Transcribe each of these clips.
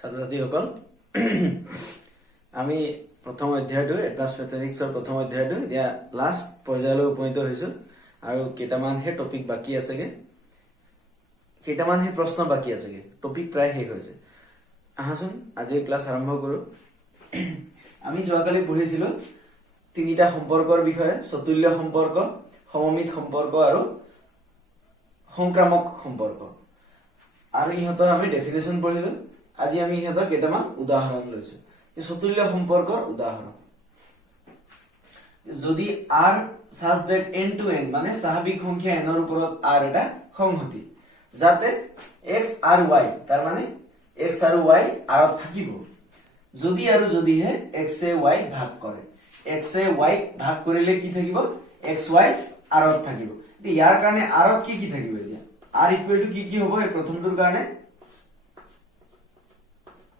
ছাত্ৰ-ছাত্ৰীসকল আমি প্ৰথম অধ্যায়টো এডভান্স মেথমেটিক্সৰ প্ৰথম অধ্যায়টো এতিয়া লাষ্ট পৰ্যায়লৈ উপনীত হৈছো আৰু কেইটামানহে টপিক বাকি আছেগে কেইটামানহে প্ৰশ্ন বাকি আছেগে টপিক প্ৰায় শেষ হৈছে আহাচোন আজি ক্লাস আৰম্ভ কৰো আমি যোৱাকালি পঢ়িছিলো তিনিটা সম্পৰ্কৰ বিষয়ে চতুল্য সম্পৰ্ক সমমিত সম্পৰ্ক আৰু সংক্ৰামক সম্পৰ্ক আৰু ইহঁতৰ আমি ডেফিনেশন পঢ়িলো আজি আমি ইহঁতৰ কেইটামান উদাহৰণ লৈছো চতুল্য সম্পৰ্কৰ উদাহৰণ যদি r such that n to n মানে স্বাভাৱিক সংখ্যা n ৰ ওপৰত r এটা সংহতি যাতে x আৰু y তাৰ মানে x আৰু y r ত থাকিব যদি আৰু যদিহে x এ y ভাগ কৰে x এ y ভাগ কৰিলে কি থাকিব xy r ত থাকিব ইয়াৰ কাৰণে r ত কি থাকিব এতিয়া r ইকুৱেল টু কি হ'ব এই প্ৰথমটোৰ কাৰণে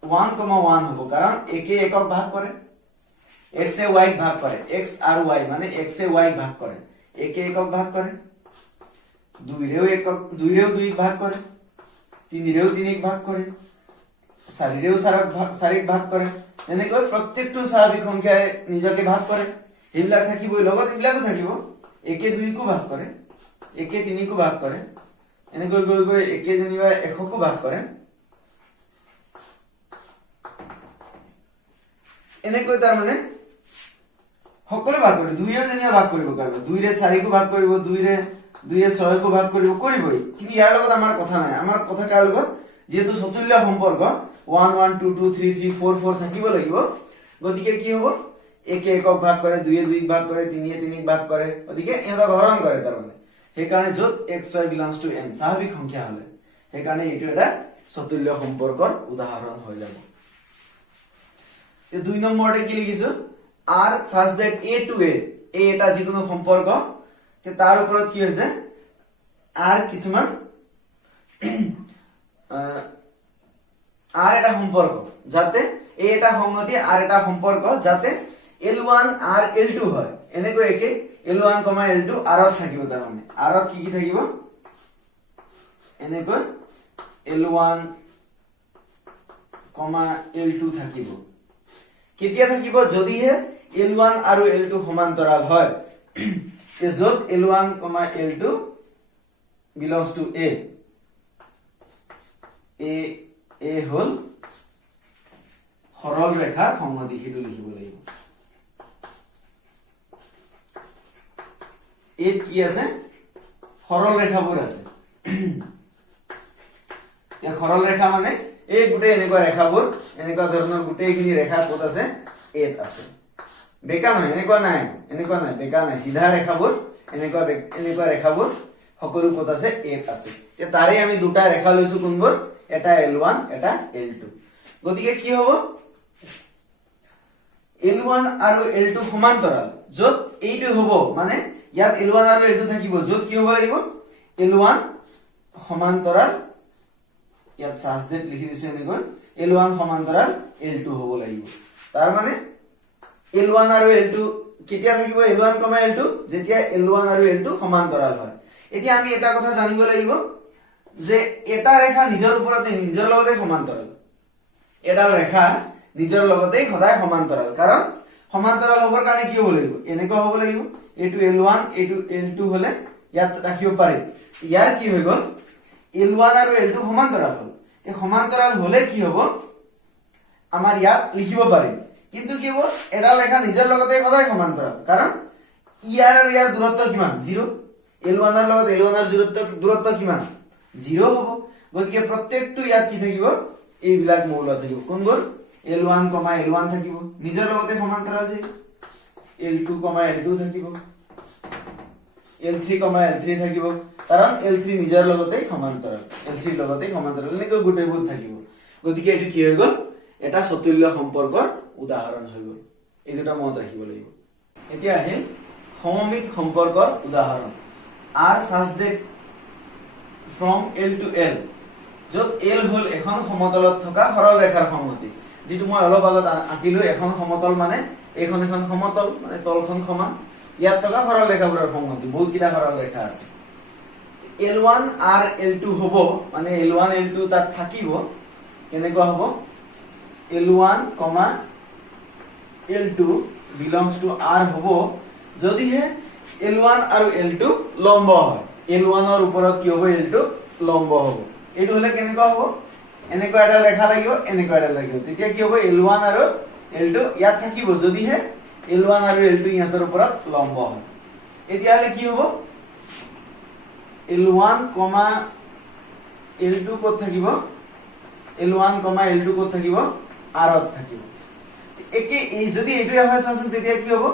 1,1 হবো কারণ একে একক ভাগ করে x এ y ভাগ করে x আর y মানে x এ y ভাগ করে একে একক ভাগ করে 2 রেও 2 ভাগ করে 3 রেও 3 ভাগ করে 4 রেও 4 ভাগ করে এনেকৈ প্রত্যেকটো স্বাভাৱিক সংখ্যায় নিজকে ভাগ করে এইবিলাক থাকিবই লগত এইবিলাকও থাকিব একে 2 কো ভাগ করে একে 3 কো ভাগ করে এনেকৈ গৈ গৈ একে যেনিবা 100 কো ভাগ করে এনেকৈ তাৰ মানে সকলো ভাগ কৰিব 2 এ যেনিয়া ভাগ কৰিব কাৰণে 2 ৰে 4 কো ভাগ কৰিব 2 ৰে 6 কো ভাগ কৰিবই কিন্তু ইয়াৰ লগত আমাৰ কথা নাই আমাৰ কথা কাৰ লগত যেহেতু চতুল্য সম্পৰ্ক 1 1 2 2 3 3 4 4 থাকিব লাগিব গতিকে কি হ'ব একে একক ভাগ কৰে 2 এ 2 ভাগ কৰে 3 এ 3 ভাগ কৰে গতিকে এটা হৰণ কৰে তাৰ মানে সেই কাৰণে যত xy belongs to n স্বাভাৱিক সংখ্যা হলে সেই কাৰণে এটো এটা চতুল্য সম্পৰ্কৰ উদাহৰণ হৈ যাব দুই নম্বৰতে কি লিখিছো r such that a to a এটা যিকোনো সম্পৰ্ক তে তাৰ ওপৰত কি হৈছে r কিছুমান r এটা সম্পৰ্ক যাতে a এটা সংগতি r এটা সম্পৰ্ক যাতে l1 r l2 হয় এনেকৈ একে l1, l2 r ত থাকিব তাৰ মানে r ত কি থাকিব এনেকৈ l1, l2 থাকিব কেতিয়া থাকিব যদিহে l1 আৰু l2 সমান্তৰাল হয় তে যত l1, l2 belongs to a হল সৰল ৰেখাৰ সংগতি হেতু লিখিব লাগিব এ কি আছে সৰল ৰেখাবোৰ আছে এই সৰল ৰেখা মানে এই গুটে এনেকুৱা ৰেখাবোৰ এনেকুৱা ধৰণৰ গুটেইখিনি ৰেখা ক'ত আছে এত আছে বেকা নহয় এনেকুৱা নাই বেকা নাই সিধা ৰেখাবোৰ এনেকুৱা ৰেখাবোৰ সকলো ক'ত আছে এত আছে তে তাৰে আমি দুটা ৰেখা লৈছো কোনবোৰ এটা l1 এটা l2 গতিকে কি হ'ব l1 আৰু l2 সমান্তৰাল যত এইটো হ'ব মানে ইয়াত l1 আৰু l2 থাকিব যত কি হ'ব লাগিব l1 সমান্তৰাল ইয়াত সাজ ডেট লিখি দিছো এনেকৈ l1 সমান্তৰাল l2 হ'ব লাগিব তাৰ মানে l1 আৰু l2 কেতিয়া থাকিব l1, l2 যেতিয়া l1 আৰু l2 সমান্তৰাল হয় এতিয়া আমি এটা কথা জানিব লাগিব যে এটা ৰেখা নিজৰ ওপৰতে নিজৰ লগতে সমান্তৰাল এটা ৰেখা নিজৰ লগতে সদায় সমান্তৰাল কাৰণ সমান্তৰাল হ'বৰ কাৰণে কি হ'ব লাগিব এনেকুৱা হ'ব লাগিব এইটো l1 এইটো l2 হলে ইয়াত ৰাখিব পাৰি ইয়াৰ কি হৈ গল l1 আৰু l2 সমান্তৰাল হ'ল এই সমান্তৰাল হলে কি হ'ব আমাৰ ইয়াত লিখিব পাৰিম কিন্তু কি হ'ব এটা ৰেখা নিজৰ লগতে সদায় সমান্তৰাল কাৰণ ইয়াৰ আৰু ইয়াৰ দূৰত্ব কিমান 0 l1 ৰ লগত l1 ৰ দূৰত্ব কিমান 0 হ'ব গতিকে প্ৰত্যেকটো ইয়াত কি থাকিব এইবিলাক মৌল থাকিব কোনবোৰ l1, l1 থাকিব নিজৰ লগতে সমান্তৰাল যে l2, l2 থাকিব l3, l3 থাকিব কাৰণ l3 নিজৰ লগতে সমান্তৰাল l3 ৰ লগতে সমান্তৰাল এনেকৈ গুটেবোৰ থাকিব গতিকে এটো কি হৈ গল এটা চতুল্য সম্পৰ্কৰ উদাহৰণ হৈ গল এই দুটা মনত ৰাখিব লাগিব এতিয়া আহিল সমমিত সম্পৰ্কৰ উদাহৰণ r such that from l to l যত l হল এখন সমতলত থকা সৰল ৰেখাৰ সংগতি যেটো মই অলপ আগত আঁকিলো এখন সমতল মানে এখন সমতল মানে তলখন সমান ইয়াত থকা সৰল ৰেখাবোৰৰ সংগতি বহুত কিটা সৰল ৰেখা আছে l1 r l2 হ'ব মানে l1 l2 তাত থাকিব কেনেকুৱা হ'ব L1, L2 belongs to R হব যদিহে L1 আৰু L2 লম্ব হয় L1 ৰ ওপৰত কি হ'ব L2 লম্ব হ'ব এটো হলে কেনেকুৱা হ'ব এনেকুৱা এটা ৰেখা লাগিব এনেকুৱা এটা লাগিব তেতিয়া কি হ'ব L1 আৰু L2 ইয়াত থাকিব যদিহে L1 আৰু L2 ইয়াতৰ ওপৰত লম্ব হয় এতিয়া হলে কি হ'ব L1, L2 ক'ত থাকিব L1, L2 ক'ত থাকিব R ত থাকিব একে এই যদি এটো হয় চাওঁচোন তেতিয়া কি হ'ব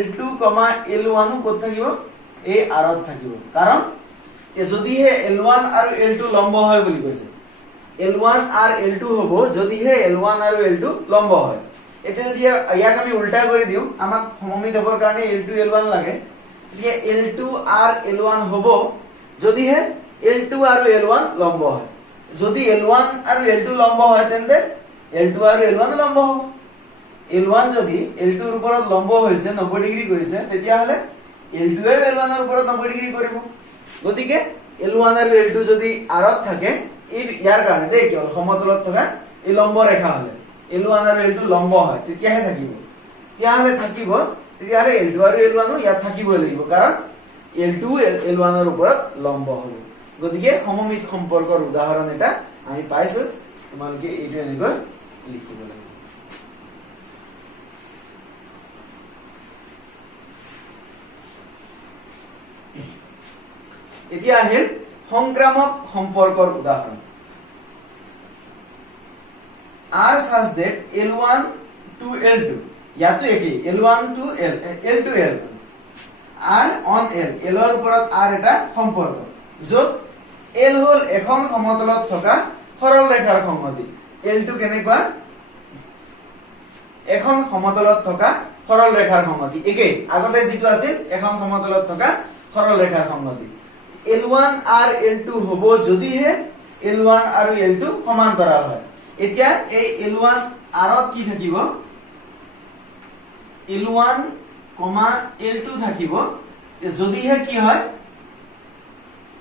L2, L1 ক'ত থাকিব এই R ত থাকিব কাৰণ যদিহে L1 আৰু L2 লম্ব হয় বুলি কৈছে L1 আৰু L2 হ'ব যদিহে L1 আৰু L2 লম্ব হয় এতিয়া যদি ইয়াক আমি উল্টা কৰি দিও আমাক সমমিত হবৰ কাৰণে L2 L1 লাগে এতিয়া L2 আৰু L1 হ'ব যদিহে L2 আৰু L1 লম্ব হয় যদি L1 আৰু L2 লম্ব হয় তেন্তে L2 আৰু L1 লম্ব হ'ব L1 যদি L2 ৰ ওপৰত লম্ব হৈছে 90 ডিগ্ৰী কৰিছে তেতিয়া হলে L2 এ L1 ৰ ওপৰত 90 ডিগ্ৰী কৰিব গতিকে L1 আৰু L2 যদি R ত থাকে ইয়াৰ কাৰণে দেই কি সমতলত থকা এই লম্ব ৰেখা হলে L1 আৰু L2 লম্ব হয় তেতিয়াহে থাকিব তেতিয়াহলে L2 আৰু L1 ইয়াত থাকিবই লাগিব কাৰণ L2 L1 ৰ ওপৰত লম্ব হ'ব গতিকে সমমিত সম্পৰ্কৰ উদাহৰণ এটা আমি পাইছো তোমালোকে এইটো এনেকৈ লিখিব লাগিব এতিয়া আহিল সংক্ৰামক সম্পৰ্কৰ উদাহৰণ R such that L1 to L2 ইয়াতো একেই L1 to L2 L1 R on L L ৰ ওপৰত R এটা সম্পৰ্ক য'ত L হল এখন সমতলত থকা সৰল ৰেখাৰ সংহতি L2 কেনেকুৱা এখন সমতলত থকা সৰল ৰেখাৰ সংহতি একেই আগতে যেটো আছিল এখন সমতলত থকা সৰল ৰেখাৰ সংহতি L1 আৰু L2 হ'ব যদিহে L1 আৰু L2 সমান্তৰাল হয় এতিয়া এই L1 R ত কি থাকিব L1, L2 থাকিব যদিহে কি হয়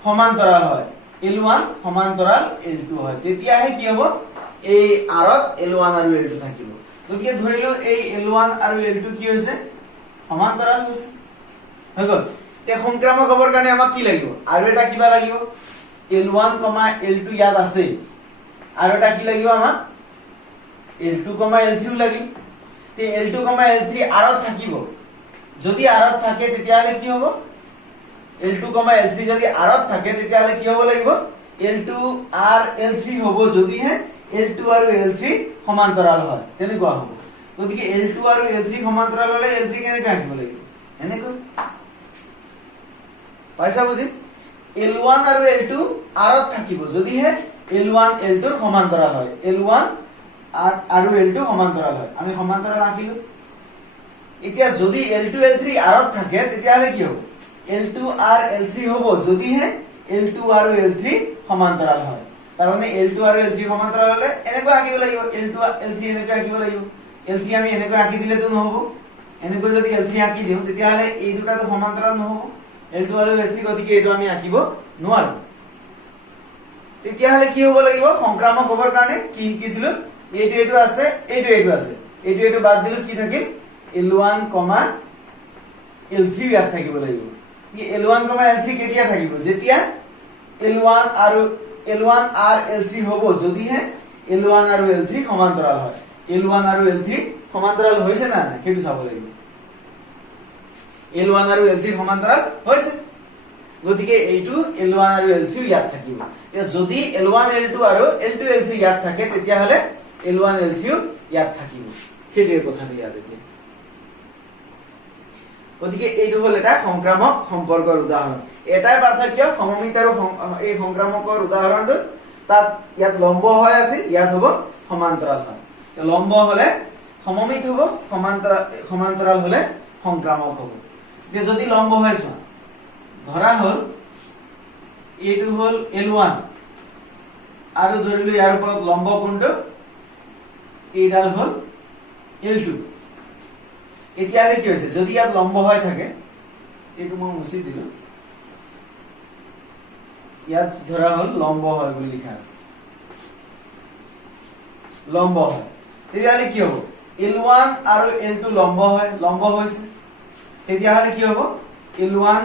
সমান্তৰাল হয় L1 সমান্তৰাল L2 হয় তেতিয়াহে কি হ'ব এই R ত L1 আৰু L2 থাকিব গতিকে ধৰিলো এই L1 আৰু L2 কি হৈছে সমান্তৰাল হৈছে হৈ গ'ল তে সংক্ৰামক হবৰ কাৰণে আমাক কি লাগিব আৰু এটা কিবা লাগিব L1, L2 ইয়াত আছে আৰু এটা কি লাগিব আমাক L2, L3 লাগিব তে L2, L3 R ত থাকিব যদি R ত থাকে তেতিয়াহলে কি হ'ব L2, L3 যদি R ত থাকে তেতিয়াহলে কি হ'ব লাগিব L2 R L3 হ'ব যদিহে L2 আৰু L3 সমান্তৰাল হয় তেনেকুৱা হ'ব গতিকে L2 আৰু L3 সমান্তৰাল হলে L3 কেনেকৈ আঁকিব লাগিব এনেকৈ পাইছা বুজি L1 আৰু L2 R ত থাকিব যদিহে L1 L2 ৰ সমান্তৰাল হয় L1 আৰু L2 সমান্তৰাল হয় আমি সমান্তৰাল আঁকিলো এতিয়া যদি L2 L3 R ত থাকে তেতিয়াহলে কি হ'ব L2 R L3 হ'ব যদিহে L2 আৰু L3 সমান্তৰাল হয় তাৰ মানে L2 আৰু L3 সমান্তৰাল হলে এনেকৈ আঁকিব লাগিব L2 L3 এনেকৈ আঁকিব লাগিব L3 আমি এনেকৈ আঁকি দিলেতো নহব এনেকৈ যদি L3 আঁকি দিও তেতিয়াহলে এই দুটাটো সমান্তৰাল নহব L2 আৰু L3 গতিকে এইটো আমি আঁকিব নোৱাৰো তেতিয়াহলে কি হ'ব লাগিব সংক্ৰামক হবৰ কাৰণে কি শিকিছিলো এইটো আছে এইটো আছে এইটো বাদ দিলো কি থাকিল L1, L3 ইয়াত থাকিব লাগিব L1, L3 কেতিয়া থাকিব যেতিয়া L1 R L3 হ'ব যদিহে L1 আৰু L3 সমান্তৰাল হয় L1 আৰু L3 সমান্তৰাল হৈছে না সেইটো চাব লাগিব L1 আৰু L3 সমান্তৰাল হৈছে গতিকে এইটো L1 আৰু L3 ইয়াত থাকিব যদি L1 L2 আৰু L2 L3 ইয়াত থাকে তেতিয়াহলে L1 L3 ইয়াত থাকিব সেইটোৰ কথাটো ইয়াত এতিয়া গতিকে এইটো হল এটা সংক্ৰামক সম্পৰ্কৰ উদাহৰণ এটাই পাৰ্থক্য সমমিত আৰু এই সংক্ৰামকৰ উদাহৰণটো তাত ইয়াত লম্ব হয় আছিল ইয়াত হ'ব সমান্তৰাল হয় লম্ব হলে সমমিত হ'ব সমান্তৰাল হলে সংক্ৰামক হ'ব যে যদি লম্ব হয় চোৱা ধৰা হল এইটো হল L1 আৰু ধৰিলো ইয়াৰ ওপৰত লম্ব কোণটো এইডাল হল L2 এতিয়ালে কি হৈছে যদি ইয়াত লম্ব হয় থাকে এইটো মই মুছি দিলো ইয়াত ধৰা হল লম্ব হয় বুলি লিখা আছে লম্ব হয় তেতিয়াহলে কি হ'ব L1 আৰু L2 লম্ব হয় লম্ব হৈছে তেতিয়াহলে কি হ'ব L1,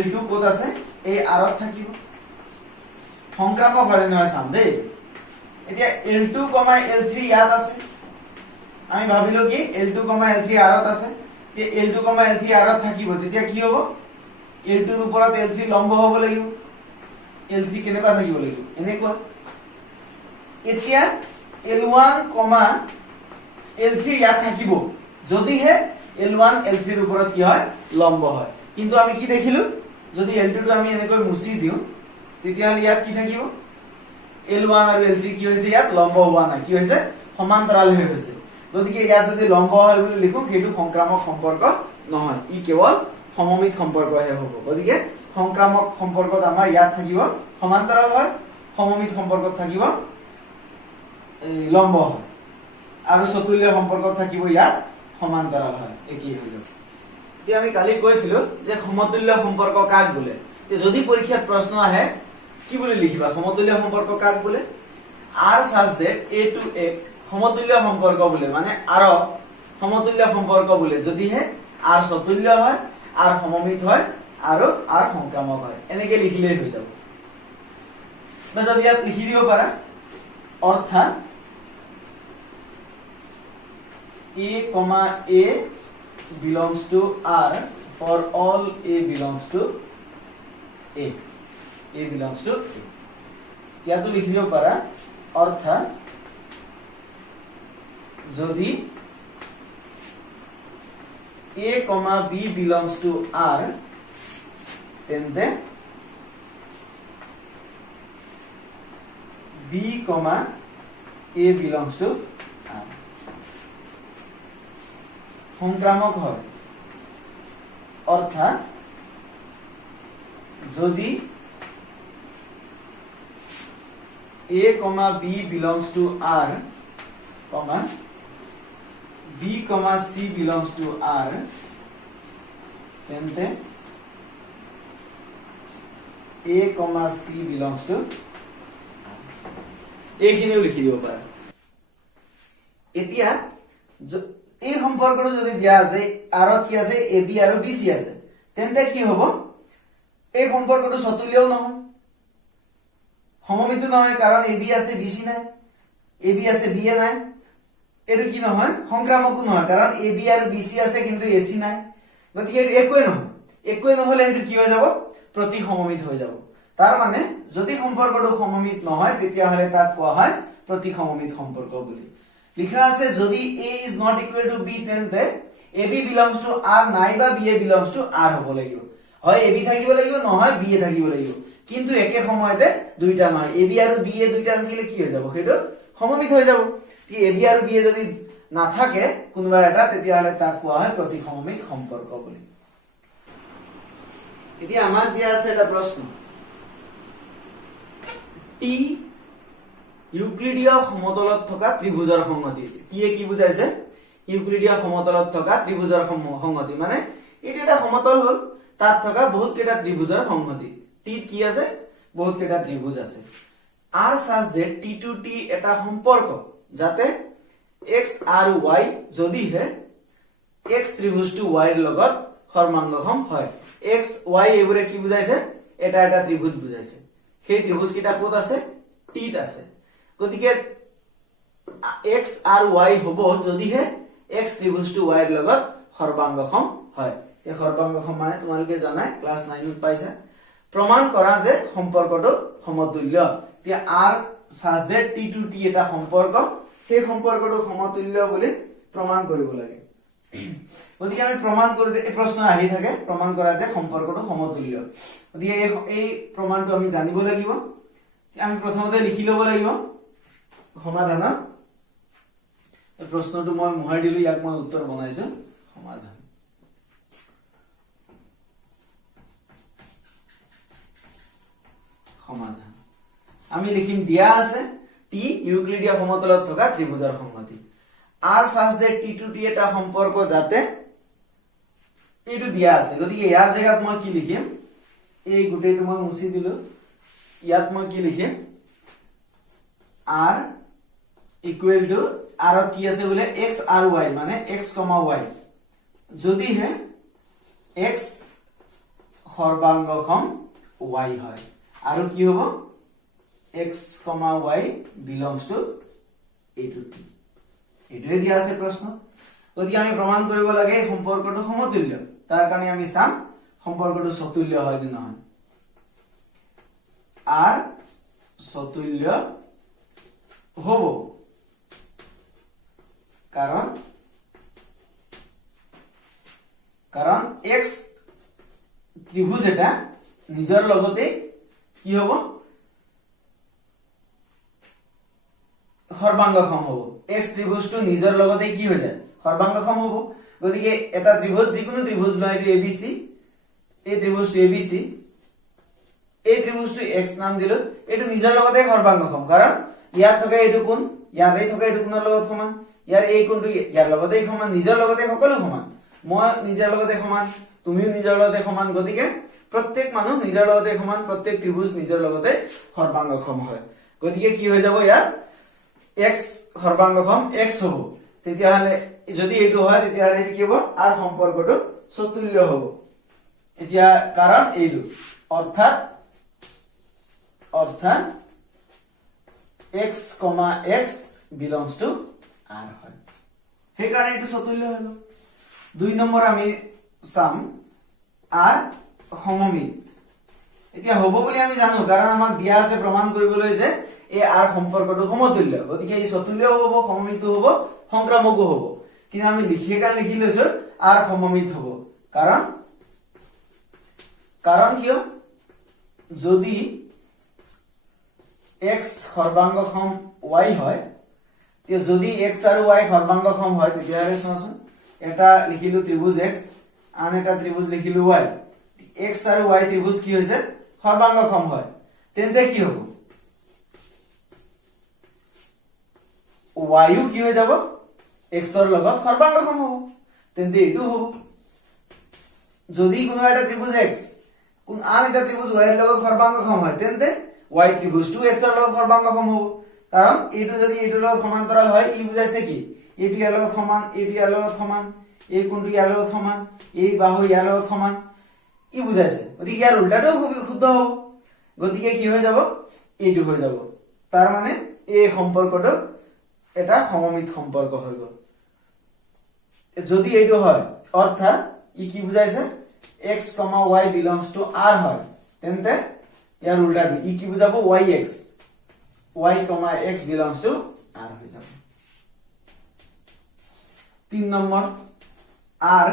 L2 ক'ত আছে এই আৰত থাকিব সংক্ৰামক হয় নহয় চাম দেই এতিয়া L2, L3 ইয়াত আছে আমি ভাবিলো কি L2, L3 আৰত আছে তে L2, L3 আৰত থাকিব তেতিয়া কি হ'ব L2 ৰ ওপৰত L3 লম্ব হ'ব লাগিব L3 কেনেকুৱা থাকিব লাগিব এনেকুৱা এতিয়া L1, L3 ইয়াত থাকিব যদিহে L1, L3 ৰ ওপৰত কি হয় লম্ব হয় কিন্তু আমি কি দেখিলো যদি L2 টো আমি এনেকৈ মুছি দিও তেতিয়াহলে ইয়াত কি থাকিব L1 আৰু L3 কি হৈছে ইয়াত লম্ব হোৱা নাই কি হৈছে সমান্তৰাল হৈ হৈছে গতিকে ইয়াত যদি লম্ব হয় বুলি লিখো সেইটো সংক্ৰামক সম্পৰ্ক নহয় ই কেৱল সমমিত সম্পৰ্কহে হ'ব গতিকে সংক্ৰামক সম্পৰ্কত আমাৰ ইয়াত থাকিব সমান্তৰাল হয় সমমিত সম্পৰ্কত থাকিব লম্ব হয় আৰু চতুল্য সম্পৰ্কত থাকিব ইয়াত সমান্তৰাল হয় একেই হৈ যাব এতিয়া আমি কালি কৈছিলো যে সমতুল্য সম্পৰ্ক কাক বোলে যদি পৰীক্ষাত প্ৰশ্ন আহে কি বুলি লিখিবা সমতুল্য সম্পৰ্ক কাক বোলে r such that a to a সমতুল্য সম্পৰ্ক বোলে মানে r সমতুল্য সম্পৰ্ক বোলে যদিহে r চতুল্য হয় r সমমিত হয় আৰু r সংক্ৰামক হয় এনেকৈ লিখিলেই হৈ যাব বা যদি ইয়াত লিখি দিব পাৰা অৰ্থাৎ a, a belongs to r for all a belongs to a belongs to a ইয়াতো লিখি দিব পাৰা অৰ্থাৎ যদি a, b belongs to r তেন্তে b, a belongs to r সংক্ৰামক হয় অৰ্থাৎ যদি a, b belongs to r, b, c belongs to r, তেন্তে a, c belongs to এইখিনিও লিখি দিব পাৰা এতিয়া এই সম্পৰ্কটো যদি দিয়া আছে আৰত কি আছে ab আৰু bc আছে তেন্তে কি হ'ব এই সম্পৰ্কটো চতুল্যও নহয় সমমিত নহয় কাৰণ ab আছে bc নাই ab আছে ba নাই এটো কি নহয় সংক্ৰামকও নহয় কাৰণ ab আৰু bc আছে কিন্তু ac নাই গতিকে এটো একোই নহলে এটো কি হৈ যাব প্ৰতি সমমিত হৈ যাব তাৰ মানে যদি সম্পৰ্কটো সমমিত নহয় তেতিয়া হলে তাক কোৱা হয় প্ৰতি সমমিত সম্পৰ্ক বুলি লিখা আছে যদি a is not equal to b তেন্তে ab belongs to r নাইবা ba belongs to r হ'ব লাগিব হয় ab থাকিব লাগিব নহয় ba থাকিব লাগিব কিন্তু একে সময়তে দুইটা নহয় ab আৰু ba দুইটা থাকিলে কি হৈ যাব সেইটো সমমিত হৈ যাব কি ab আৰু ba যদি নাথাকে কোনোবা এটা তেতিয়া হলে তাক কোৱা হয় প্ৰতি সমমিত সম্পৰ্ক বুলি এতিয়া আমাৰ দিয়া আছে এটা প্ৰশ্ন টি ইউক্লিডীয় সমতলত থকা ত্ৰিভুজৰ সংহতি কি বুজাইছে ইউক্লিডীয় সমতলত থকা ত্ৰিভুজৰ সংহতি মানে এটা এটা সমতল হল তাত থকা বহুত কেইটা ত্ৰিভুজৰ সংহতি টিত কি আছে বহুত কেইটা ত্ৰিভুজ আছে r such that t to t এটা সম্পৰ্ক যাতে x আৰু y যদিহে x ত্ৰিভুজটো y ৰ লগত সৰ্বাংগসম হয় x y এবোৰে কি বুজাইছে এটা এটা ত্ৰিভুজ বুজাইছে সেই ত্ৰিভুজ কিটা ক'ত আছে টিত আছে গতিকে x আৰু y হ'ব যদিহে x ত্ৰিভুজটো y ৰ লগত সৰ্বাংগসম হয় এই সৰ্বাংগসম মানে তোমালোকে জানাই ক্লাস 9 ত পাইছা প্ৰমাণ কৰা যে সম্পৰ্কটো সমতুল্য এতিয়া r such that t to t এটা সম্পৰ্ক সেই সম্পৰ্কটো সমতুল্য বুলি প্ৰমাণ কৰিব লাগে গতিকে আমি প্ৰমাণ কৰিতে এই প্ৰশ্ন আহি থাকে প্ৰমাণ কৰা যে সম্পৰ্কটো সমতুল্য গতিকে এই প্ৰমাণটো আমি জানিব লাগিব আমি প্ৰথমতে লিখি লব লাগিব সমাধান এই প্ৰশ্নটো মই মুহাই দিলো ইয়াক মই উত্তৰ বনাইছো সমাধান আমি লিখিম দিয়া আছে টি ইউক্লিডীয় সমতলত থকা ত্ৰিভুজৰ সংহতি r such that t to t এটা সম্পৰ্ক যাতে এটো দিয়া আছে গতিকে ইয়াৰ জায়গাত মই কি লিখিম এই গুটেটো মই মুছি দিলো ইয়াত মই কি লিখিম r ইকুৱেল টু r কি আছে বলে x আৰ y মানে x, y যদিহে x সৰ্বাংগসম y হয় আৰু কি হ'ব x, y belongs to a to t এটোৱে দিয়া আছে প্ৰশ্ন গতিকে আমি প্ৰমাণ কৰিব লাগে সম্পৰ্কটো সমতুল্য তাৰ কাৰণে আমি চাম সম্পৰ্কটো সতুল্য হয় নে নহয় r সতুল্য হ'ব কাৰণ x ত্ৰিভুজ এটা নিজৰ লগতে কি হ'ব সৰ্বাংগসম হ'ব x ত্ৰিভুজটো নিজৰ লগতে কি হৈ যায় সৰ্বাংগসম হ'ব গতিকে এটা ত্ৰিভুজ যিকোনো ত্ৰিভুজ লয় এইটো abc এই ত্ৰিভুজটো abc এই ত্ৰিভুজটো x নাম দিলো এটো নিজৰ লগতে সৰ্বাংগসম কাৰণ ইয়াত থকা এটো কোণ ইয়াত থকা এটো কোণৰ লগত সমান ইয়াৰ এই কোণটো ইয়াৰ লগতে সমান নিজৰ লগতে সকলো সমান মই নিজৰ লগতে সমান তুমিও নিজৰ লগতে সমান গতিকে প্ৰত্যেক মানুহ নিজৰ লগতে সমান প্ৰত্যেক ত্ৰিভুজ নিজৰ লগতে সৰ্বাংগসম হয় গতিকে কি হৈ যাব ইয়াত x সৰ্বাংগসম x হ'ব তেতিয়া হলে যদি এটো হয় তেতিয়া হলে কি হ'ব আর সম্পৰ্কটো সতুল্য হ'ব এতিয়া কাৰণ এইটো অৰ্থাৎ x, x belongs to r হয় সেই কাৰণে এটো সতুল্য হলো 2 নম্বৰ আমি সাম r সমমিত এতিয়া হ'ব বুলি আমি জানো কাৰণ আমাক দিয়া আছে প্ৰমাণ কৰিবলৈ যে এই r সম্পৰ্কটো সমতুল্য গতিকে এই সতুল্যও হ'ব সমমিতও হ'ব সংক্ৰামকও হ'ব কিন্তু আমি লিখি লৈছো r সমমিত হ'ব কাৰণ কিয় যদি x সৰ্বাংগসম y হয় তে যদি x আৰু y সৰ্বাংগসম হয় তেতিয়াহলে চোৱাচোন এটা লিখিলো ত্ৰিভুজ x আন এটা ত্ৰিভুজ লিখিলো y x আৰু y ত্ৰিভুজ কি হৈছে সৰ্বাংগসম হয় তেন্তে কি হ'ব y কি হৈ যাব x ৰ লগত সৰ্বাংগসম হ'ব তেন্তে এটো হ'ব যদি কোনো এটা ত্ৰিভুজ x কোন আন এটা ত্ৰিভুজ y ৰ লগত সৰ্বাংগসম হয় তেন্তে y ত্ৰিভুজটো x ৰ লগত সৰ্বাংগসম হ'ব কাৰণ এটো যদি এটোৰ লগত সমান্তৰাল হয় ই বুজাইছে কি এটো ইয়াৰ লগত সমান এটো ইয়াৰ লগত সমান এই কোণটো ইয়াৰ লগত সমান এই বাহু ইয়াৰ লগত সমান ই বুজাইছে গতিকে ইয়াৰ উল্টাটোও শুদ্ধ হ'ব গতিকে কি হৈ যাব এটো হৈ যাব তাৰ মানে এই সম্পৰ্কটো এটা সমমিত সম্পৰ্ক হৈ গ'ল যদি এটো হয় অৰ্থাৎ ই কি বুজাইছে x, y belongs to r হয় তেন্তে ইয়াৰ উল্টাটো ই কি বুজাব yx y, x belongs to r হৈ যাব 3 নম্বৰ r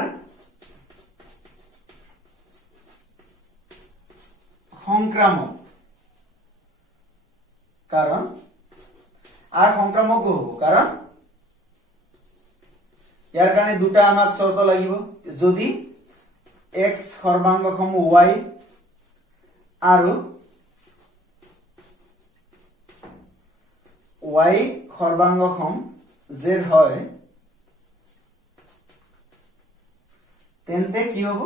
সংক্ৰামক কাৰণ r সংক্ৰামক হ'ব কাৰণ ইয়াৰ কাৰণে দুটা আমাক শৰ্ত লাগিব যদি x সৰ্বাংগসম y আৰু y সৰ্বাংগসম z হয় তেন্তে কি হ'ব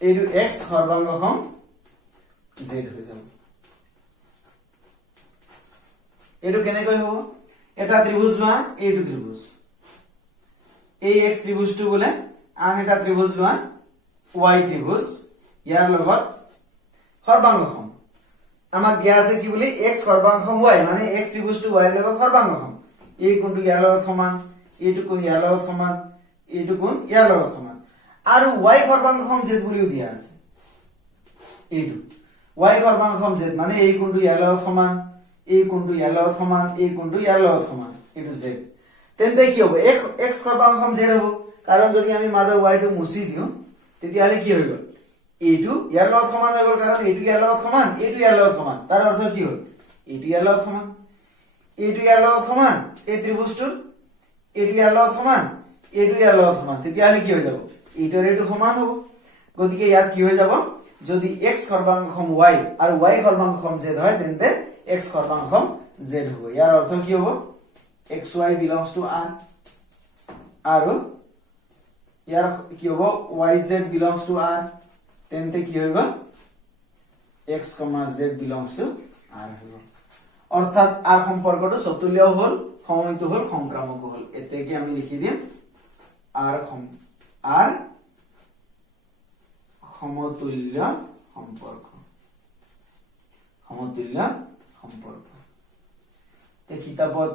এইটো x সৰ্বাংগসম z হৈ যাব এইটো কেনেকৈ হ'ব এটা ত্ৰিভুজ লোৱা এইটো ত্ৰিভুজ এই x ত্ৰিভুজটো বলে আন এটা ত্ৰিভুজ লোৱা y ত্ৰিভুজ ইয়াৰ লগত সৰ্বাংগসম আমাক দিয়া আছে কি বুলি x সৰ্বাংগসম y মানে x ত্ৰিভুজটো y ৰ লগত সৰ্বাংগসম এই কোণটো ইয়াৰ লগত সমান এইটো কোণ ইয়াৰ লগত সমান এইটো কোণ ইয়াৰ লগত সমান আৰু y সৰ্বাংগসম z বুলিও দিয়া আছে এইটো y সৰ্বাংগসম z মানে এই কোণটো ইয়াৰ লগত সমান এই কোণটো ইয়াৰ লগত সমান এই কোণটো ইয়াৰ লগত সমান এইটো z তেন্তে কি হ'ব x সৰ্বাংগসম z হ'ব কাৰণ যদি আমি মাজৰ y টো মুছি দিও তেতিয়া হলে কি হৈ গ'ল এইটো ইয়াৰ লগত সমান হৈ গ'ল কাৰণ এইটো ইয়াৰ লগত সমান এইটো ইয়াৰ লগত সমান তাৰ অৰ্থ কি হ'ল এইটো ইয়াৰ লগত সমান এইটো ইয়াৰ লগত সমান এই ত্ৰিভুজটো এইটো ইয়াৰ লগত সমান এইটো ইয়াৰ লগত সমান তেতিয়া হলে কি হৈ যাব এইটোৰ এইটো সমান হ'ব গতিকে ইয়াত কি হৈ যাব যদি x সৰ্বাংগসম y আৰু y সৰ্বাংগসম z হয় তেন্তে x সৰ্বাংগসম z হ'ব ইয়াৰ অৰ্থ কি হ'ব xy belongs to r আৰু ইয়াৰ কি হ'ব yz belongs to r তেন্তে কি হৈ গ'ল x, z belongs to r হৈ গ'ল অর্থাৎ আর সম্পর্কটো চতুলীয়াও হল সময়টো হল সংক্রামক হল এতেকে আমি লিখি দিম আর সমতুল্য সম্পর্ক কিতাপত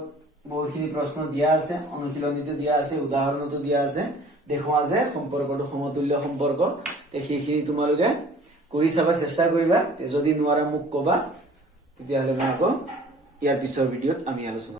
বহুতখিনি প্রশ্ন দিয়া আছে অনুশীলনীতে দিয়া আছে উদাহৰণতো দিয়া আছে দেখুৱা যে সম্পৰ্কটো সমতুল্য সম্পৰ্ক সেইখিনি তোমালোকে কৰি চাবা চেষ্টা কৰিবা যদি নোৱাৰা মোক কবা তেতিয়াহ'লে মই আকৌ ইয়াৰ পিছৰ ভিডিঅ'ত আমি আলোচনা